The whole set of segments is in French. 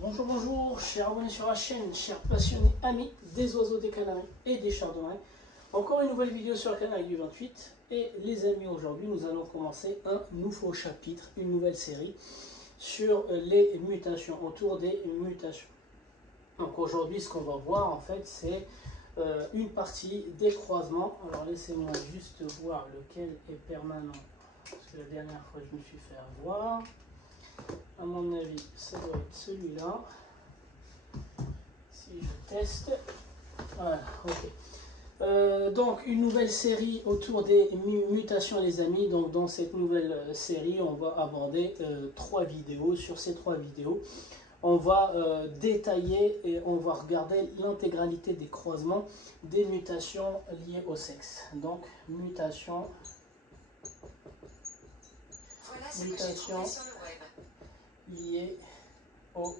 Bonjour, bonjour, chers abonnés sur la chaîne, chers passionnés, amis des oiseaux, des canaris et des chardonnays. Encore une nouvelle vidéo sur le canal du 28. Et les amis, aujourd'hui, nous allons commencer un nouveau chapitre, une nouvelle série sur les mutations, autour des mutations. Donc aujourd'hui, ce qu'on va voir, en fait, c'est une partie des croisements. Alors laissez-moi juste voir lequel est permanent, parce que la dernière fois, je me suis fait avoir. À mon avis, ça doit être celui-là. Si je teste, voilà, ok. Donc une nouvelle série autour des mutations, les amis. Donc dans cette nouvelle série, on va aborder 3 vidéos. Sur ces 3 vidéos, on va détailler et on va regarder l'intégralité des croisements des mutations liées au sexe. Donc mutation, Voilà mutation sur le web. liées au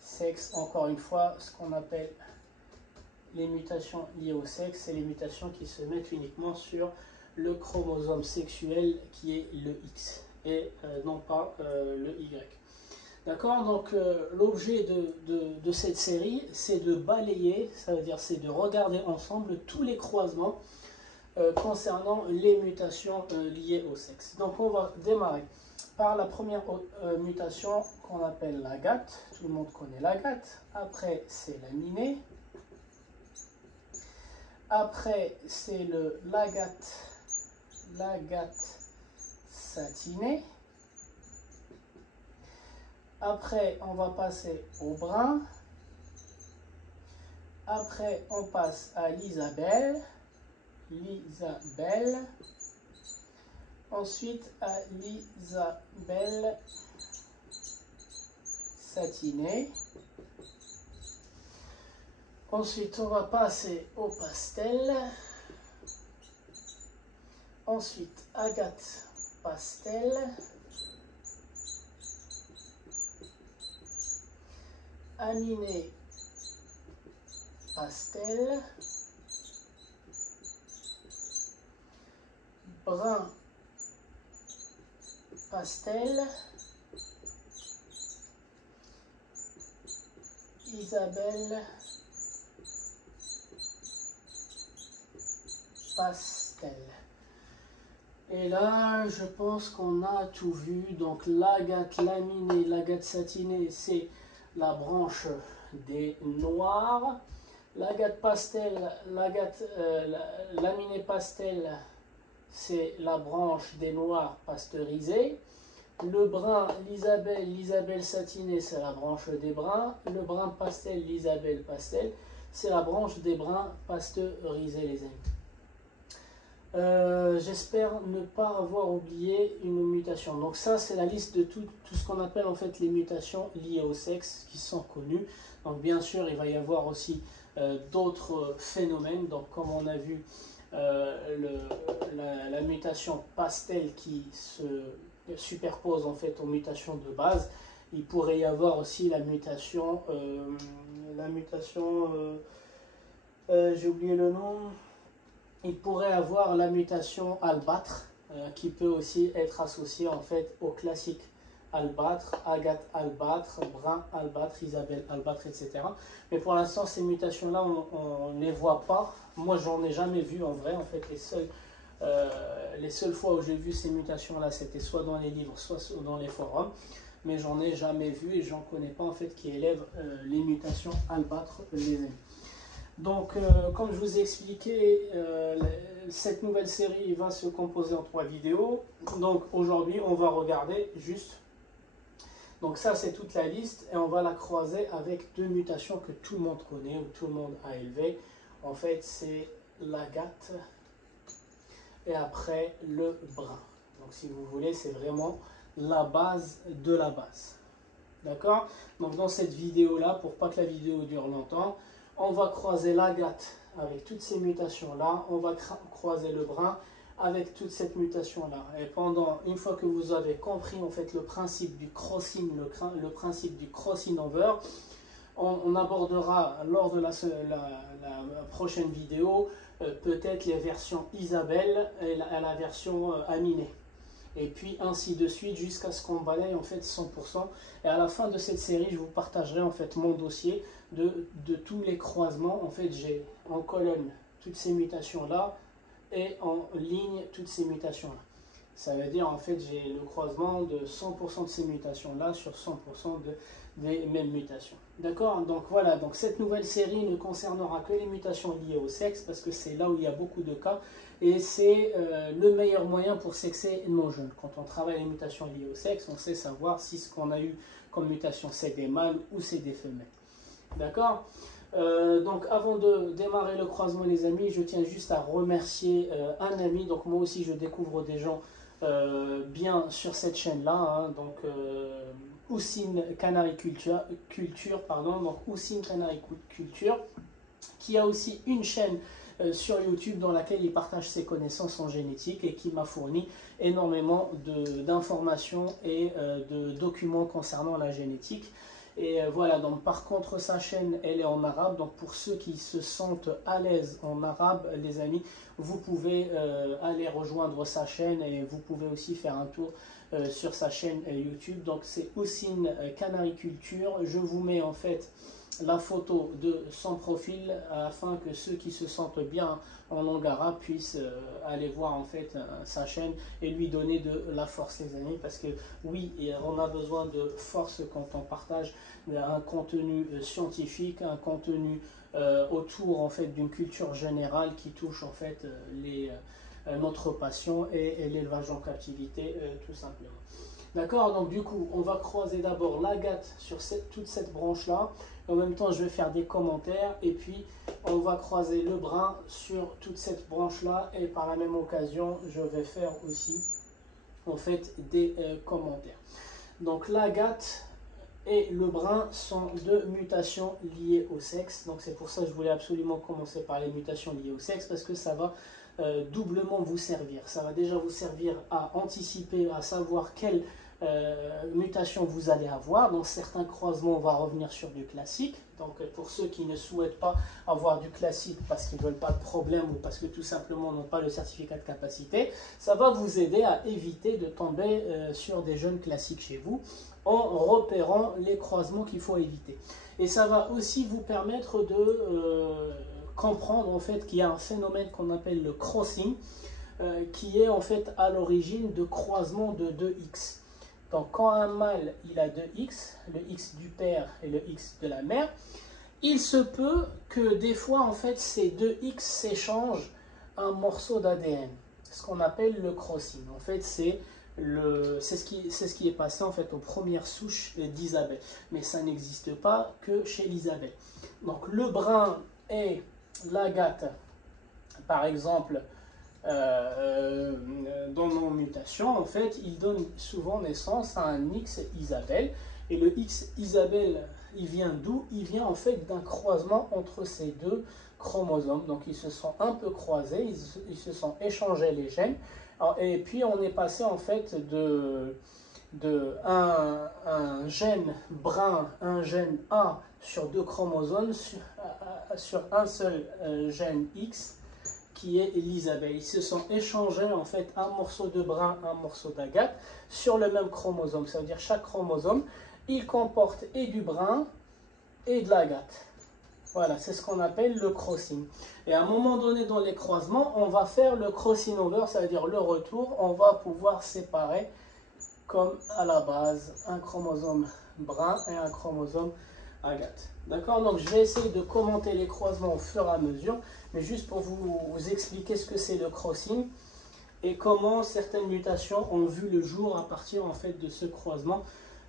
sexe. Encore une fois, ce qu'on appelle les mutations liées au sexe, c'est les mutations qui se mettent uniquement sur le chromosome sexuel qui est le X et non pas le Y. D'accord. Donc l'objet de cette série, c'est de balayer, ça veut dire c'est de regarder ensemble tous les croisements concernant les mutations liées au sexe. Donc on va démarrer par la première mutation qu'on appelle l'AGAT. Tout le monde connaît l'AGAT. Après c'est l'aminé. Après c'est l'AGAT satiné. Après on va passer au brun. Après on passe à l'Isabelle. Ensuite à l'Isabelle satinée. Ensuite on va passer au pastel. Ensuite agate pastel. Aminé pastel. Brun pastel. Isabelle pastel. Et là, je pense qu'on a tout vu. Donc l'agate laminée, l'agate satinée, c'est la branche des noirs. L'agate pastel, laminé pastel, c'est la branche des noirs pasteurisés. Le brun, l'Isabelle satinée, c'est la branche des bruns. Le brun pastel, l'Isabelle pastel, c'est la branche des bruns pasteurisés, les amis. J'espère ne pas avoir oublié une mutation. Donc ça, c'est la liste de tout ce qu'on appelle en fait les mutations liées au sexe qui sont connues. Donc bien sûr, il va y avoir aussi d'autres phénomènes. Donc comme on a vu, la mutation pastel qui se superpose en fait aux mutations de base. Il pourrait y avoir aussi la mutation, j'ai oublié le nom. Il pourrait avoir la mutation albâtre qui peut aussi être associée en fait au classique albâtre, agate albâtre, brun albâtre, Isabelle albâtre, etc. Mais pour l'instant, ces mutations-là, on ne les voit pas. Moi, j'en ai jamais vu en vrai. En fait, les seules fois où j'ai vu ces mutations-là, c'était soit dans les livres, soit dans les forums. Mais j'en ai jamais vu et j'en connais pas en fait qui élèvent les mutations albâtre, les amis. Donc, comme je vous ai expliqué, cette nouvelle série va se composer en 3 vidéos. Donc, aujourd'hui, on va regarder juste. Donc, ça, c'est toute la liste. Et on va la croiser avec 2 mutations que tout le monde connaît ou tout le monde a élevé. En fait, c'est l'agate et après le brun. Donc, si vous voulez, c'est vraiment la base de la base. D'accord? Donc, dans cette vidéo-là, pour pas que la vidéo dure longtemps, on va croiser l'agate avec toutes ces mutations-là. On va croiser le brun avec toute cette mutation-là. Et une fois que vous avez compris en fait le principe du crossing, le principe du crossing over, on abordera lors de la prochaine vidéo peut-être les versions Isabelle et la version aminée. et puis ainsi de suite jusqu'à ce qu'on balaye en fait 100%. Et à la fin de cette série, je vous partagerai en fait mon dossier de tous les croisements. En fait, j'ai en colonne toutes ces mutations là et en ligne toutes ces mutations là. Ça veut dire en fait j'ai le croisement de 100% de ces mutations là sur 100% des mêmes mutations. D'accord? Donc voilà, donc cette nouvelle série ne concernera que les mutations liées au sexe parce que c'est là où il y a beaucoup de cas et c'est le meilleur moyen pour sexer nos jeunes. Quand on travaille les mutations liées au sexe, on sait savoir si ce qu'on a eu comme mutation c'est des mâles ou c'est des femelles. D'accord? Donc avant de démarrer le croisement les amis, je tiens juste à remercier un ami. Donc moi aussi je découvre des gens bien sur cette chaîne là, hein, donc Houssine Canary Culture, pardon, donc Houssine Canary Culture, qui a aussi une chaîne sur YouTube dans laquelle il partage ses connaissances en génétique et qui m'a fourni énormément d'informations et de documents concernant la génétique. Et voilà, donc par contre sa chaîne elle est en arabe, donc pour ceux qui se sentent à l'aise en arabe les amis, vous pouvez aller rejoindre sa chaîne et vous pouvez aussi faire un tour sur sa chaîne YouTube. Donc c'est Houssine Canary Culture. Je vous mets en fait la photo de son profil afin que ceux qui se sentent bien en langue arabe puissent aller voir en fait sa chaîne et lui donner de la force les amis, parce que oui, on a besoin de force quand on partage un contenu scientifique, un contenu autour en fait d'une culture générale qui touche en fait notre passion et l'élevage en captivité tout simplement. D'accord, donc du coup on va croiser d'abord l'agate sur toute cette branche là. En même temps, je vais faire des commentaires et puis on va croiser le brun sur toute cette branche-là et par la même occasion, je vais faire aussi en fait des commentaires. Donc l'agate et le brun sont deux mutations liées au sexe. Donc c'est pour ça que je voulais absolument commencer par les mutations liées au sexe parce que ça va doublement vous servir. Ça va déjà vous servir à anticiper, à savoir quelle mutation vous allez avoir. Dans certains croisements, on va revenir sur du classique. Donc pour ceux qui ne souhaitent pas avoir du classique parce qu'ils ne veulent pas de problème ou parce que tout simplement n'ont pas le certificat de capacité, ça va vous aider à éviter de tomber sur des jeunes classiques chez vous en repérant les croisements qu'il faut éviter. Et ça va aussi vous permettre de comprendre en fait qu'il y a un phénomène qu'on appelle le crossing qui est en fait à l'origine de croisement de 2X. Donc quand un mâle il a 2X, le X du père et le X de la mère, il se peut que des fois en fait ces 2X s'échangent un morceau d'ADN, ce qu'on appelle le crossing. En fait c'est ce qui est passé en fait aux premières souches d'Isabelle, mais ça n'existe pas que chez l'Isabelle. Donc le brun et l'agate par exemple dans nos mutations, en fait, il donne souvent naissance à un X Isabelle. Et le X Isabelle, il vient d'où? Il vient en fait d'un croisement entre ces deux chromosomes. Donc ils se sont un peu croisés, ils se sont échangés les gènes. Et puis on est passé en fait un gène brun, un gène A sur deux chromosomes, sur un seul gène X, qui est l'Isabelle. Ils se sont échangés en fait un morceau de brun, un morceau d'agate sur le même chromosome. Ça veut dire chaque chromosome, il comporte et du brun et de l'agate. Voilà, c'est ce qu'on appelle le crossing. Et à un moment donné dans les croisements, on va faire le crossing over, ça veut dire le retour. On va pouvoir séparer comme à la base un chromosome brun et un chromosome agate. D'accord, donc je vais essayer de commenter les croisements au fur et à mesure, mais juste pour vous expliquer ce que c'est le crossing et comment certaines mutations ont vu le jour à partir en fait de ce croisement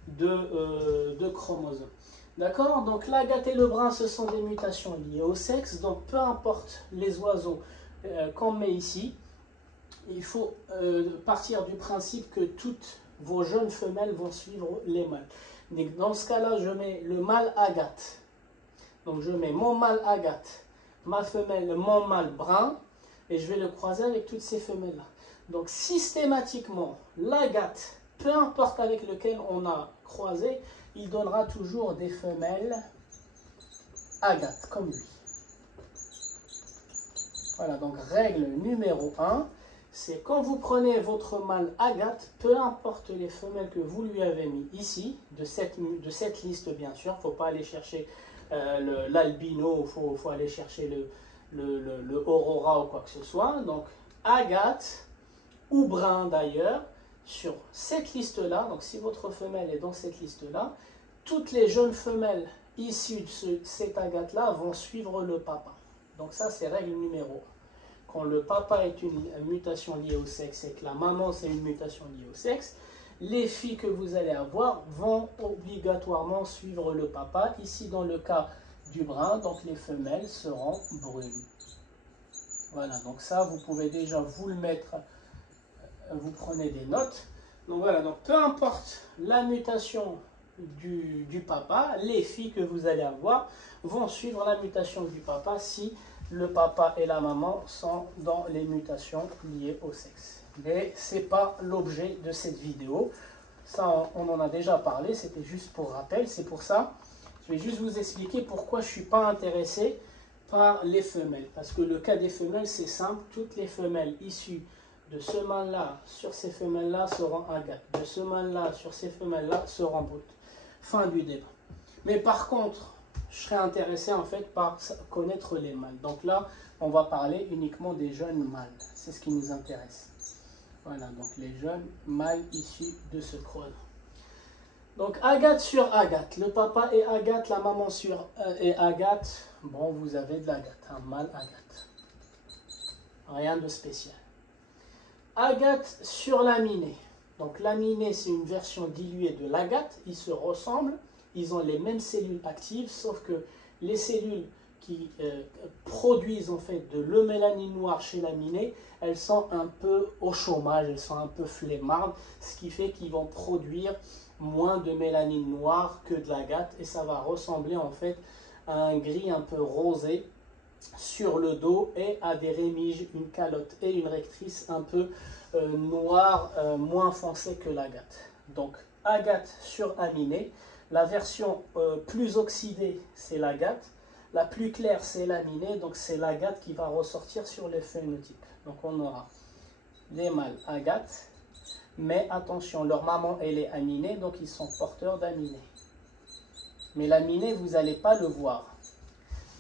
de chromosomes. D'accord, donc l'agate et le brun, ce sont des mutations liées au sexe, donc peu importe les oiseaux qu'on met ici, il faut partir du principe que toutes vos jeunes femelles vont suivre les mâles. Donc dans ce cas-là, je mets le mâle agate. Donc je mets mon mâle agate, ma femelle, mon mâle brun, et je vais le croiser avec toutes ces femelles-là. Donc systématiquement, l'agate, peu importe avec lequel on a croisé, il donnera toujours des femelles agate, comme lui. Voilà, donc règle numéro 1, c'est quand vous prenez votre mâle agate, peu importe les femelles que vous lui avez mis ici, de cette liste bien sûr, il ne faut pas aller chercher l'albino, il faut aller chercher le aurora ou quoi que ce soit. Donc agate ou brun d'ailleurs, sur cette liste-là, donc si votre femelle est dans cette liste-là, toutes les jeunes femelles issues de cette agate-là vont suivre le papa. Donc ça, c'est règle numéro 1. Quand le papa est une mutation liée au sexe et que la maman, c'est une mutation liée au sexe, les filles que vous allez avoir vont obligatoirement suivre le papa. Ici, dans le cas du brun, donc les femelles seront brunes. Voilà, donc ça, vous pouvez déjà vous le mettre, vous prenez des notes. Donc voilà, donc peu importe la mutation du papa, les filles que vous allez avoir vont suivre la mutation du papa si le papa et la maman sont dans les mutations liées au sexe. Mais ce n'est pas l'objet de cette vidéo. Ça, on en a déjà parlé, c'était juste pour rappel. C'est pour ça, je vais juste vous expliquer pourquoi je ne suis pas intéressé par les femelles. Parce que le cas des femelles, c'est simple. Toutes les femelles issues de ce mâle-là sur ces femelles-là seront agates. De ce mâle-là sur ces femelles-là seront brutes. Fin du débat. Mais par contre, je serais intéressé en fait par connaître les mâles. Donc là, on va parler uniquement des jeunes mâles. C'est ce qui nous intéresse. Voilà, donc les jeunes mâles issus de ce chrono. Donc agate sur agate. Le papa est agate, la maman est agate. Bon, vous avez de l'agate, un mâle agate. Rien de spécial. Agate sur laminée. Donc laminée, c'est une version diluée de l'agate. Ils se ressemblent. Ils ont les mêmes cellules actives, sauf que les cellules qui produisent en fait de l'eumélanine noire chez laminée, elles sont un peu au chômage, elles sont un peu flemmardes, ce qui fait qu'ils vont produire moins de mélanine noire que de l'agate et ça va ressembler en fait à un gris un peu rosé sur le dos et à des rémiges, une calotte et une rectrice un peu noire, moins foncée que l'agate. Donc agate sur aminée. La version plus oxydée, c'est l'agate. La plus claire, c'est l'aminée. Donc, c'est l'agate qui va ressortir sur les phénotypes. Donc, on aura des mâles agate. Mais attention, leur maman, elle est aminée. Donc, ils sont porteurs d'aminée. Mais l'aminée, vous n'allez pas le voir.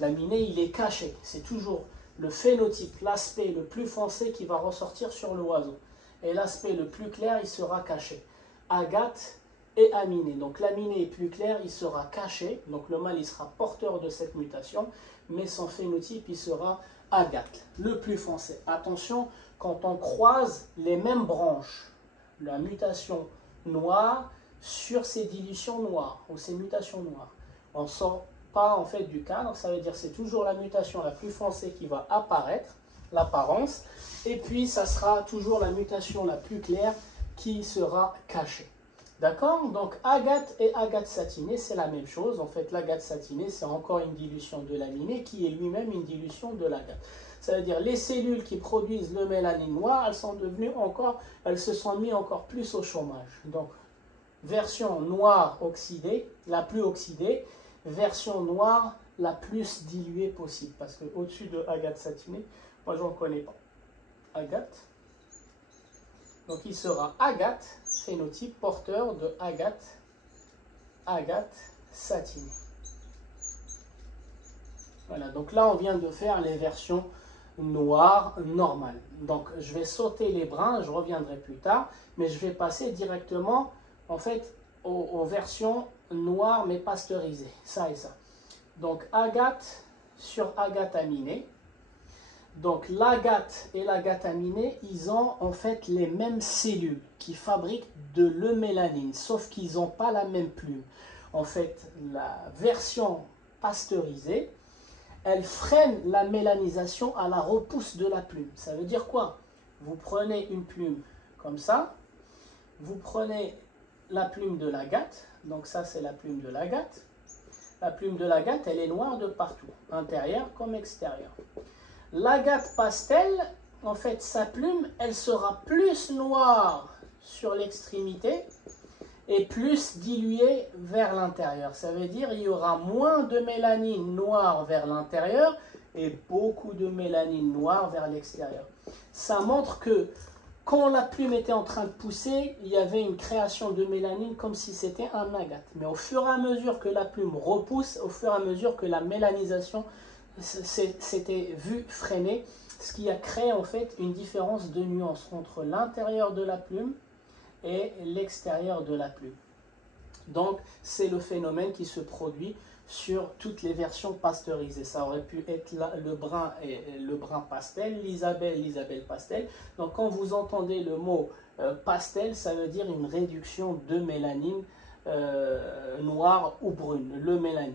L'aminée, il est caché. C'est toujours le phénotype, l'aspect le plus foncé qui va ressortir sur l'oiseau. Et l'aspect le plus clair, il sera caché. Agate et aminé. Donc l'aminé est plus clair, il sera caché. Donc le mâle, il sera porteur de cette mutation, mais son phénotype, il sera agate, le plus foncé. Attention, quand on croise les mêmes branches, la mutation noire sur ces dilutions noires ou ces mutations noires, on ne sort pas en fait du cadre. Ça veut dire que c'est toujours la mutation la plus foncée qui va apparaître, l'apparence, et puis ça sera toujours la mutation la plus claire qui sera cachée. D'accord? Donc agate et agate satinée, c'est la même chose. En fait, l'agate satinée, c'est encore une dilution de l'aminé qui est lui-même une dilution de l'agate. Ça veut dire les cellules qui produisent le mélanine noir, elles se sont mises encore plus au chômage. Donc, version noire oxydée, la plus oxydée, version noire la plus diluée possible. Parce qu'au-dessus de agate satinée, moi, je n'en connais pas. Agate. Donc, il sera agate, phénotype porteur de agate satinée. Voilà, donc là, on vient de faire les versions noires normales. Donc, je vais sauter les bruns, je reviendrai plus tard, mais je vais passer directement, en fait, aux versions noires, mais pasteurisées, ça et ça. Donc, agate sur agate aminée. Donc l'agate et l'agate aminée, ils ont en fait les mêmes cellules qui fabriquent de l'eumélanine, sauf qu'ils n'ont pas la même plume. En fait, la version pasteurisée, elle freine la mélanisation à la repousse de la plume. Ça veut dire quoi? Vous prenez une plume comme ça, vous prenez la plume de l'agate, donc ça c'est la plume de l'agate. La plume de l'agate, elle est noire de partout, intérieur comme extérieur. L'agate pastel, en fait, sa plume, elle sera plus noire sur l'extrémité et plus diluée vers l'intérieur. Ça veut dire qu'il y aura moins de mélanine noire vers l'intérieur et beaucoup de mélanine noire vers l'extérieur. Ça montre que quand la plume était en train de pousser, il y avait une création de mélanine comme si c'était un agate. Mais au fur et à mesure que la plume repousse, au fur et à mesure que la mélanisation s'était vue freiner, ce qui a créé en fait une différence de nuance entre l'intérieur de la plume et l'extérieur de la plume. Donc c'est le phénomène qui se produit sur toutes les versions pasteurisées. Ça aurait pu être le brun pastel, l'Isabelle pastel. Donc quand vous entendez le mot pastel, ça veut dire une réduction de mélanine noire ou brune, le mélanine.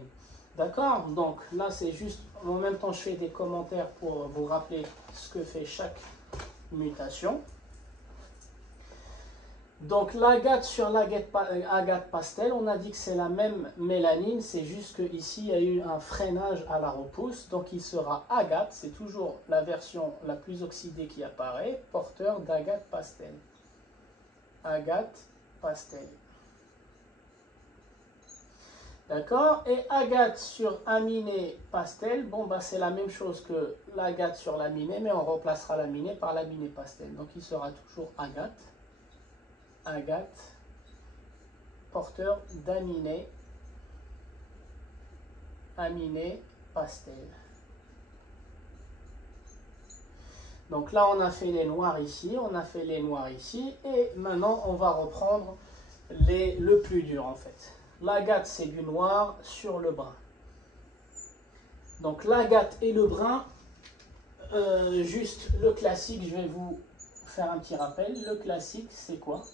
D'accord? Donc là c'est juste, en même temps je fais des commentaires pour vous rappeler ce que fait chaque mutation. Donc l'agate sur l'agate pastel, on a dit que c'est la même mélanine, c'est juste qu'ici il y a eu un freinage à la repousse, donc il sera agate, c'est toujours la version la plus oxydée qui apparaît, porteur d'agate pastel. Agate pastel. D'accord? Et agate sur aminé pastel, bon bah c'est la même chose que l'agate sur l'aminé, mais on remplacera l'aminé par l'aminé pastel. Donc il sera toujours agate. Agate, porteur d'aminé, aminé pastel. Donc là on a fait les noirs ici, on a fait les noirs ici, et maintenant on va reprendre le plus dur en fait. L'agate c'est du noir sur le brun. Donc l'agate et le brun, juste le classique, je vais vous faire un petit rappel. Le classique c'est quoi?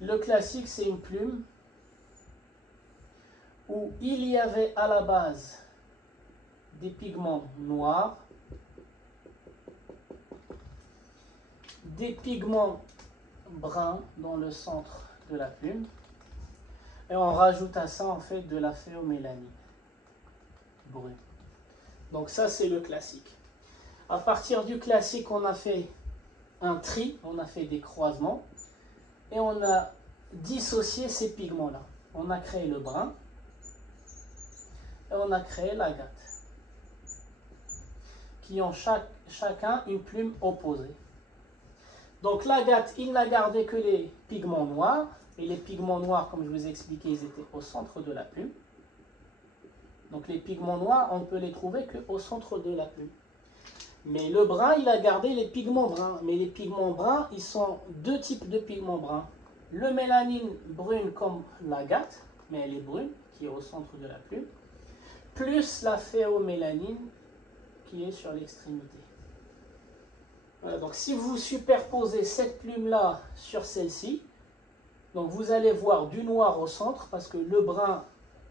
Le classique, c'est une plume où il y avait à la base des pigments noirs, des pigments bruns dans le centre de la plume, et on rajoute à ça en fait de la phéomélanine brune. Donc ça, c'est le classique. À partir du classique, on a fait un tri, on a fait des croisements, et on a dissocié ces pigments-là. On a créé le brun et on a créé l'agate, qui ont chacun une plume opposée. Donc l'agate, il n'a gardé que les pigments noirs, et les pigments noirs, comme je vous ai expliqué, ils étaient au centre de la plume. Donc les pigments noirs, on ne peut les trouver qu'au centre de la plume. Mais le brun, il a gardé les pigments bruns. Mais les pigments bruns, ils sont deux types de pigments bruns. Le mélanine brune comme l'agate, mais elle est brune, qui est au centre de la plume, plus la phéomélanine qui est sur l'extrémité. Voilà, donc si vous superposez cette plume-là sur celle-ci, donc vous allez voir du noir au centre, parce que le brun,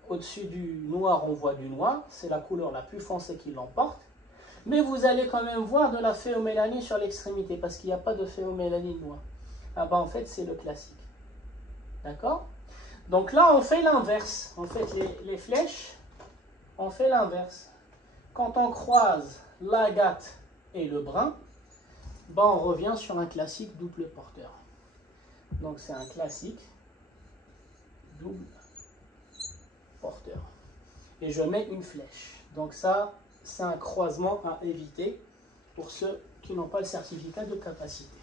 au-dessus du noir, on voit du noir, c'est la couleur la plus foncée qui l'emporte. Mais vous allez quand même voir de la phéomélanine sur l'extrémité, parce qu'il n'y a pas de phéomélanine noire. Ah ben en fait, c'est le classique. D'accord? Donc là, on fait l'inverse. En fait, les flèches, on fait l'inverse. Quand on croise l'agate et le brun, ben on revient sur un classique double porteur. Donc c'est un classique double porteur. Et je mets une flèche. Donc ça, c'est un croisement à éviter pour ceux qui n'ont pas le certificat de capacité.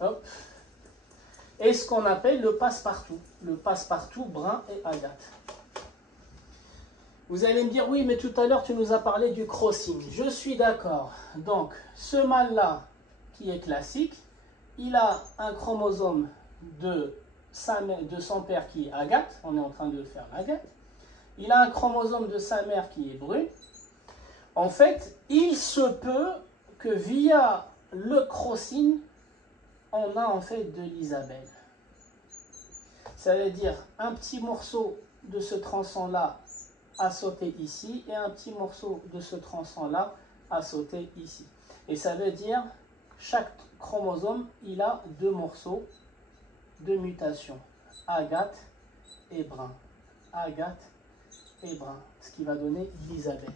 Hop. Et ce qu'on appelle le passe-partout. Le passe-partout brun et agate. Vous allez me dire, oui, mais tout à l'heure, tu nous as parlé du crossing. Je suis d'accord. Donc, ce mâle-là, qui est classique, il a un chromosome de son père qui est agate. On est en train de faire l'agate. Il a un chromosome de sa mère qui est brune. En fait, il se peut que via le crossing, on a en fait de l'Isabelle. Ça veut dire un petit morceau de ce tronçon-là a sauté ici et un petit morceau de ce tronçon-là a sauté ici. Et ça veut dire chaque chromosome, il a deux morceaux de mutation. Agate et brun. Agate et brun. Ce qui va donner l'Isabelle.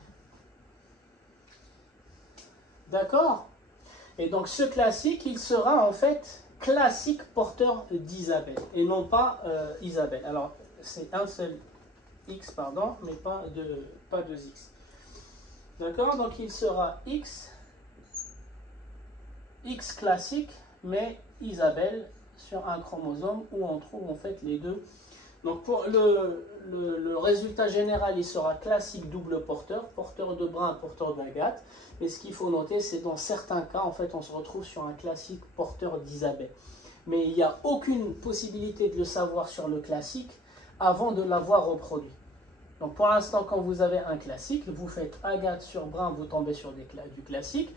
D'accord? Et donc ce classique, il sera en fait classique porteur d'Isabelle et non pas Isabelle. Alors c'est un seul X, pardon, mais pas 2X. D'accord? Donc il sera X classique, mais Isabelle sur un chromosome où on trouve en fait les deux. Donc pour le résultat général, il sera classique double porteur, porteur de brin, porteur d'agate. Mais ce qu'il faut noter, c'est dans certains cas, en fait, on se retrouve sur un classique porteur d'Isabelle. Mais il n'y a aucune possibilité de le savoir sur le classique avant de l'avoir reproduit. Donc pour l'instant, quand vous avez un classique, vous faites agate sur brin, vous tombez sur du classique.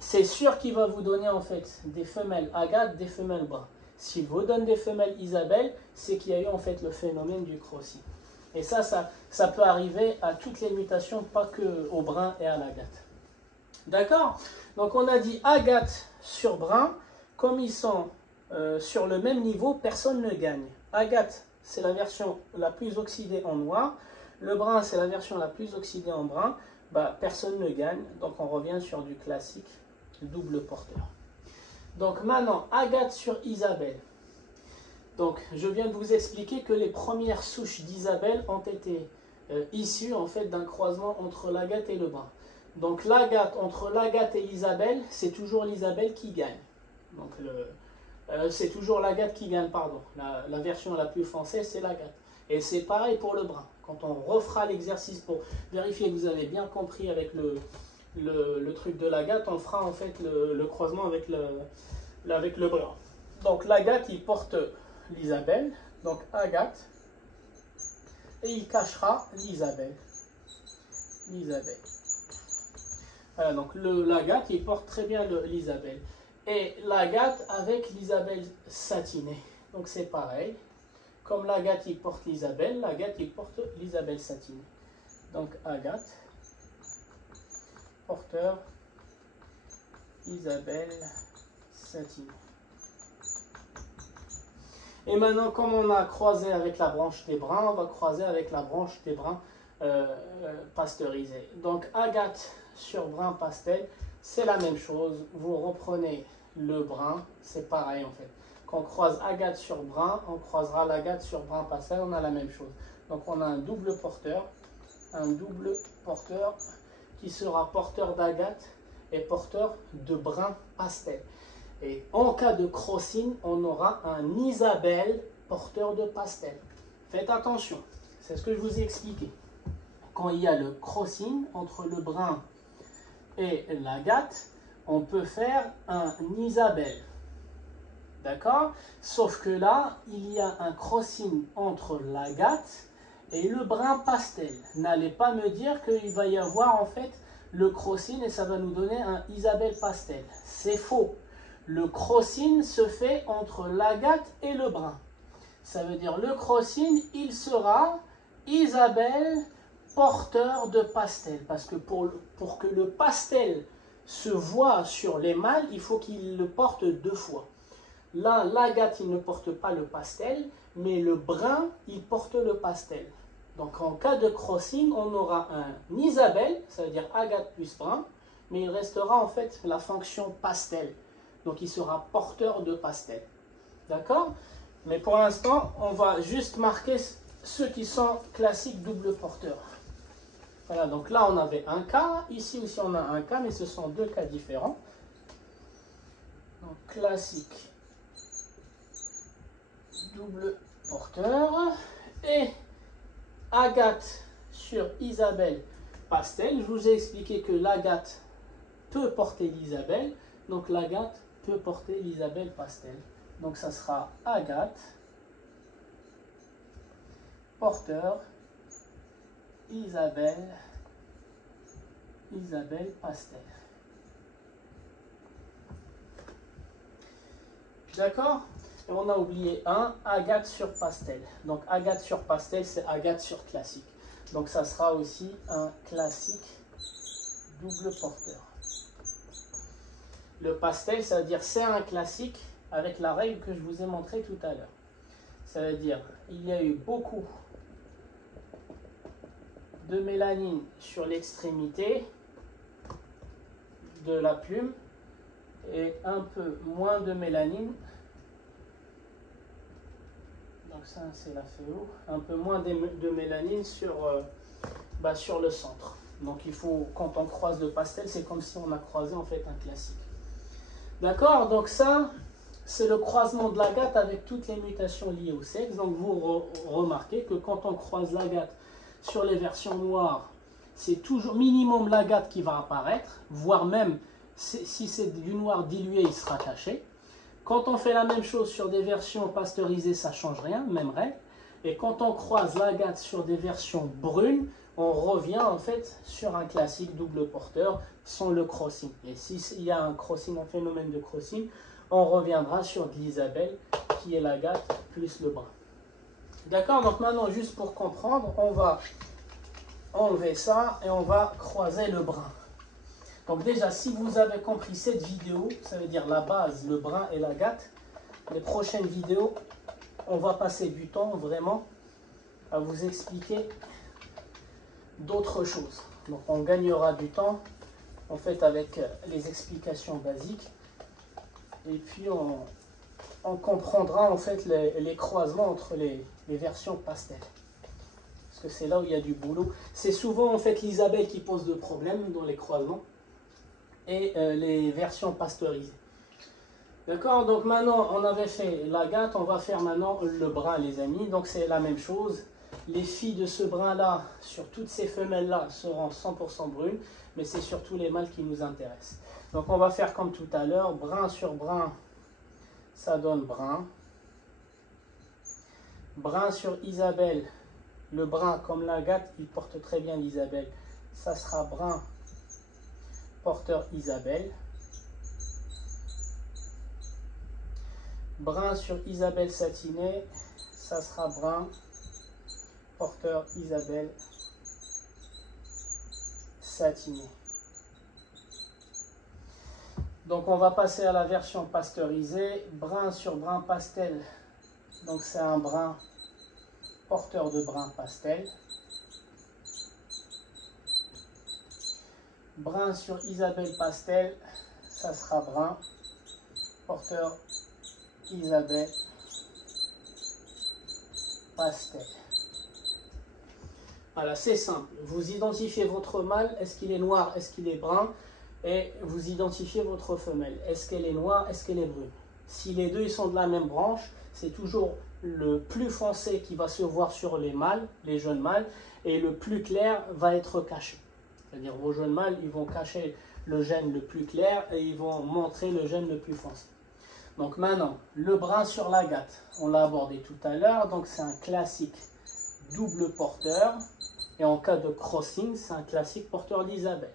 C'est sûr qu'il va vous donner en fait des femelles agate, des femelles brin. S'il vous donne des femelles Isabelle, c'est qu'il y a eu en fait le phénomène du crossing. Et ça peut arriver à toutes les mutations, pas que au brin et à l'agate. D'accord? Donc on a dit agate sur brin, comme ils sont sur le même niveau, personne ne gagne. Agate, c'est la version la plus oxydée en noir. Le brin, c'est la version la plus oxydée en brun. Bah, personne ne gagne. Donc on revient sur du classique double porteur. Donc maintenant, agate sur Isabelle. Donc je viens de vous expliquer que les premières souches d'Isabelle ont été issues en fait d'un croisement entre l'agate et le brin. Donc l'agate, entre l'agate et l'Isabelle, c'est toujours l'Isabelle qui gagne. Donc c'est toujours l'agate qui gagne, pardon. La version la plus foncée, c'est l'agate. Et c'est pareil pour le brin. Quand on refera l'exercice pour vérifier que vous avez bien compris avec le truc de l'agate, on fera en fait le croisement avec le brin. Donc l'agate, il porte l'Isabelle, donc agate, et il cachera l'Isabelle. Voilà, donc l'agate, il porte très bien l'Isabelle. Et l'agate avec l'Isabelle satinée. Donc c'est pareil. Comme l'agate, il porte l'Isabelle, l'agate, il porte l'Isabelle satinée. Donc agate, porteur, Isabelle satinée. Et maintenant, comme on a croisé avec la branche des brins, on va croiser avec la branche des brins pasteurisés. Donc agate sur brin pastel, c'est la même chose. Vous reprenez le brin, c'est pareil en fait. Quand on croise agate sur brin, on croisera l'agate sur brin pastel, on a la même chose. Donc on a un double porteur qui sera porteur d'agate et porteur de brin pastel. Et en cas de crossing, on aura un Isabelle porteur de pastel. Faites attention, c'est ce que je vous ai expliqué. Quand il y a le crossing entre le brin et l'agate, on peut faire un Isabelle. D'accord? Sauf que là, il y a un crossing entre l'agate et le brin pastel. N'allez pas me dire qu'il va y avoir en fait le crossing et ça va nous donner un Isabelle pastel. C'est faux. Le crossing se fait entre l'agate et le brin. Ça veut dire le crossing, il sera Isabelle porteur de pastel. Parce que pour que le pastel se voit sur les mâles, il faut qu'il le porte deux fois. Là, l'agate, il ne porte pas le pastel, mais le brin, il porte le pastel. Donc en cas de crossing, on aura un Isabelle, ça veut dire agate plus brin, mais il restera en fait la fonction pastel. Donc il sera porteur de pastel. D'accord? Mais pour l'instant, on va juste marquer ceux qui sont classiques double porteurs. Voilà, donc là on avait un cas, ici aussi on a un cas, mais ce sont deux cas différents. Donc classique double porteur et agate sur Isabelle pastel. Je vous ai expliqué que l'agate peut porter l'Isabelle, donc l'agate peut porter l'Isabelle pastel. Donc ça sera agate, porteur, Isabelle pastel. D'accord? Et on a oublié un, agate sur pastel. Donc agate sur pastel, c'est agate sur classique. Donc ça sera aussi un classique double porteur. Le pastel, ça veut dire c'est un classique avec la règle que je vous ai montrée tout à l'heure. Ça veut dire il y a eu beaucoup de mélanine sur l'extrémité de la plume et un peu moins de mélanine dans Donc ça c'est la féo. Un peu moins de mélanine sur le centre. Donc il faut, quand on croise le pastel, c'est comme si on a croisé en fait un classique. D'accord, donc ça c'est le croisement de l'agate avec toutes les mutations liées au sexe. Donc vous remarquez que quand on croise l'agate sur les versions noires, c'est toujours minimum l'agate qui va apparaître, voire même si c'est du noir dilué, il sera caché. Quand on fait la même chose sur des versions pasteurisées, ça ne change rien, même règle. Et quand on croise l'agate sur des versions brunes, on revient en fait sur un classique double porteur sans le crossing. Et s'il y a un crossing, un phénomène de crossing, on reviendra sur de l'Isabelle qui est l'agate plus le brun. D'accord, donc maintenant juste pour comprendre, on va enlever ça et on va croiser le brun. Donc déjà, si vous avez compris cette vidéo, ça veut dire la base, le brun et l'agate, les prochaines vidéos, on va passer du temps vraiment à vous expliquer d'autres choses. Donc on gagnera du temps en fait avec les explications basiques et puis on comprendra en fait les croisements entre les versions pastel. Parce que c'est là où il y a du boulot. C'est souvent en fait l'Isabelle qui pose le problème dans les croisements et les versions pasteurisées. D'accord, donc maintenant on avait fait l'agate, on va faire maintenant le brun les amis. Donc c'est la même chose. Les filles de ce brun là, sur toutes ces femelles là, seront 100% brunes, mais c'est surtout les mâles qui nous intéressent. Donc on va faire comme tout à l'heure, brun sur brun, ça donne brun. Brun sur Isabelle, le brun comme l'agate, il porte très bien l'Isabelle, ça sera brun porteur Isabelle. Brun sur Isabelle satinée, ça sera brun porteur Isabelle satiné. Donc on va passer à la version pasteurisée. Brun sur brun pastel, donc c'est un brun porteur de brun pastel. Brun sur Isabelle pastel, ça sera brun porteur Isabelle pastel. Voilà, c'est simple. Vous identifiez votre mâle, est-ce qu'il est noir, est-ce qu'il est brun, et vous identifiez votre femelle. Est-ce qu'elle est noire, est-ce qu'elle est brune. Si les deux ils sont de la même branche, c'est toujours le plus foncé qui va se voir sur les mâles, les jeunes mâles, et le plus clair va être caché. C'est-à-dire vos jeunes mâles, ils vont cacher le gène le plus clair et ils vont montrer le gène le plus foncé. Donc maintenant, le brun sur l'agate, on l'a abordé tout à l'heure, donc c'est un classique double porteur. Et en cas de crossing, c'est un classique porteur d'Isabelle.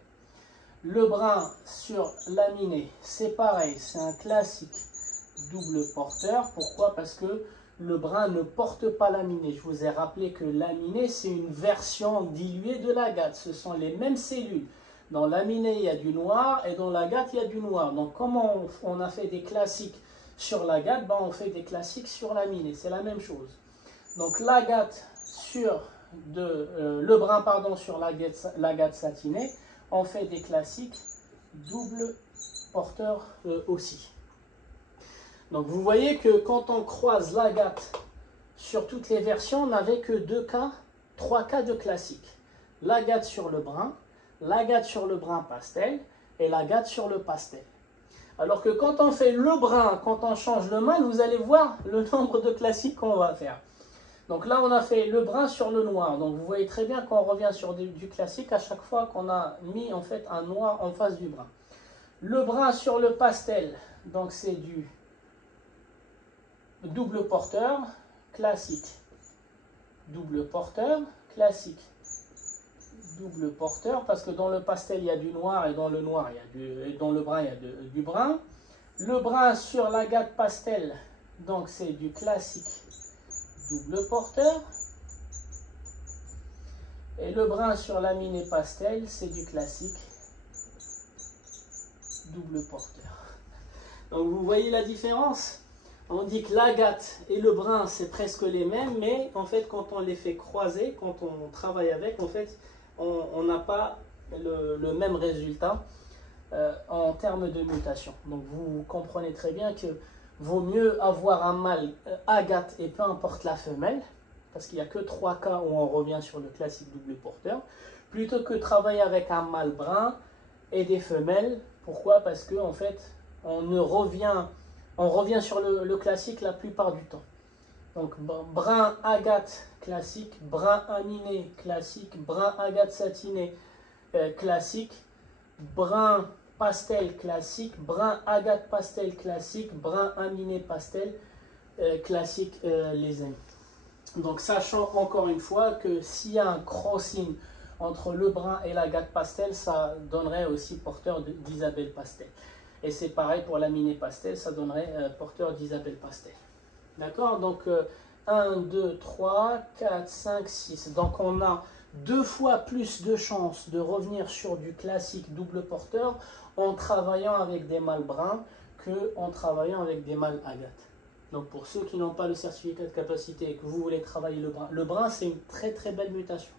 Le brun sur laminé, c'est pareil, c'est un classique double porteur. Pourquoi? Parce que le brun ne porte pas laminé. Je vous ai rappelé que laminé, c'est une version diluée de l'agate. Ce sont les mêmes cellules. Dans laminé, il y a du noir et dans l'agate, il y a du noir. Donc, comment on a fait des classiques sur l'agate, on fait des classiques sur laminé. C'est la même chose. Donc, l'agate sur le brun pardon, sur l'agate satinée, on fait des classiques double porteur aussi. Donc vous voyez que quand on croise l'agate sur toutes les versions, on n'avait que 3 cas de classique. L'agate sur le brun, l'agate sur le brun pastel et l'agate sur le pastel. Alors que quand on fait le brun, quand on change le mâle, vous allez voir le nombre de classiques qu'on va faire. Donc là, on a fait le brun sur le noir. Donc vous voyez très bien qu'on revient sur du classique à chaque fois qu'on a mis en fait un noir en face du brun. Le brun sur le pastel, donc c'est du double porteur, classique. Double porteur, classique. Double porteur, parce que dans le pastel, il y a du noir et dans le noir, et dans le brun, il y a du brun. Le brun sur l'agate pastel, donc c'est du classique. Double porteur. Et le brun sur laminé pastel, c'est du classique double porteur. Donc vous voyez la différence? On dit que l'agate et le brun, c'est presque les mêmes, mais en fait, quand on les fait croiser, quand on travaille avec, en fait, on n'a pas le même résultat en termes de mutation. Donc vous comprenez très bien que vaut mieux avoir un mâle agate et peu importe la femelle, parce qu'il n'y a que 3 cas où on revient sur le classique double porteur, plutôt que travailler avec un mâle brun et des femelles. Pourquoi? Parce que en fait, on revient sur le classique la plupart du temps. Donc brun agate classique, brun aminé classique, brun agate satiné classique, brun pastel classique, brun agate pastel classique, brun aminé pastel classique les amis. Donc sachant encore une fois que s'il y a un crossing entre le brun et l'agate pastel, ça donnerait aussi porteur d'Isabelle pastel. Et c'est pareil pour l'aminé pastel, ça donnerait porteur d'Isabelle pastel. D'accord? Donc 1, 2, 3, 4, 5, 6. Donc on a 2 fois plus de chances de revenir sur du classique double porteur en travaillant avec des mâles bruns qu'en travaillant avec des mâles agates. Donc pour ceux qui n'ont pas le certificat de capacité et que vous voulez travailler le brun c'est une très très belle mutation.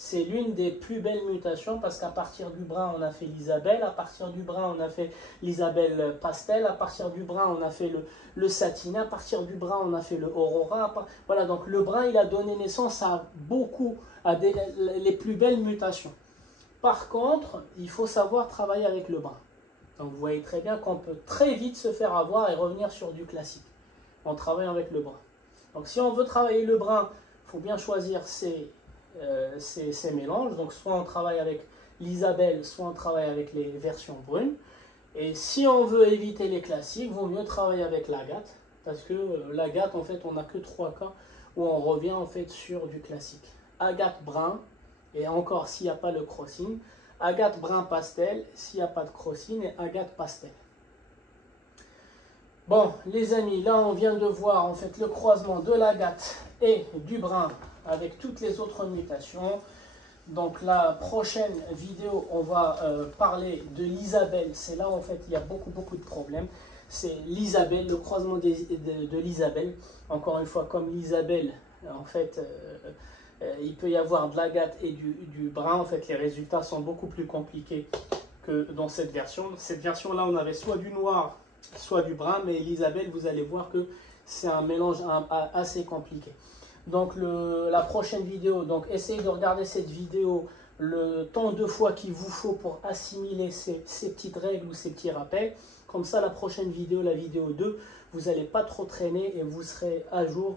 C'est l'une des plus belles mutations parce qu'à partir du brun on a fait l'Isabelle, à partir du brun on a fait l'Isabelle pastel, à partir du brun on a fait le satiné, à partir du brun on a fait le Aurora. Voilà, donc le brun il a donné naissance à les plus belles mutations. Par contre, il faut savoir travailler avec le brun. Donc vous voyez très bien qu'on peut très vite se faire avoir et revenir sur du classique en travaillant avec le brun. Donc si on veut travailler le brun, il faut bien choisir ces mélanges. Donc soit on travaille avec l'Isabelle, soit on travaille avec les versions brunes. Et si on veut éviter les classiques, il vaut mieux travailler avec l'agate. Parce que l'agate, en fait, on n'a que 3 cas où on revient en fait sur du classique. Agate brun, et encore s'il n'y a pas le crossing. Agate brun pastel, s'il n'y a pas de crossing, et agate pastel. Bon, les amis, là on vient de voir en fait le croisement de l'agate et du brun avec toutes les autres mutations. Donc la prochaine vidéo, on va parler de l'Isabelle. C'est là en fait il y a beaucoup de problèmes. C'est l'Isabelle, le croisement de l'Isabelle. Encore une fois, comme l'Isabelle, en fait, il peut y avoir de l'agate et du brun. En fait, les résultats sont beaucoup plus compliqués que dans cette version. Cette version-là, on avait soit du noir, soit du brun, mais l'Isabelle, vous allez voir que c'est un mélange assez compliqué. Donc la prochaine vidéo, donc essayez de regarder cette vidéo le temps de fois qu'il vous faut pour assimiler ces petites règles ou ces petits rappels. Comme ça, la prochaine vidéo, la vidéo 2, vous n'allez pas trop traîner et vous serez à jour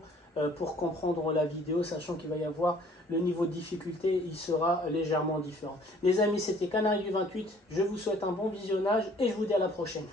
pour comprendre la vidéo, sachant qu'il va y avoir le niveau de difficulté, il sera légèrement différent. Les amis, c'était Canary du 28, je vous souhaite un bon visionnage et je vous dis à la prochaine.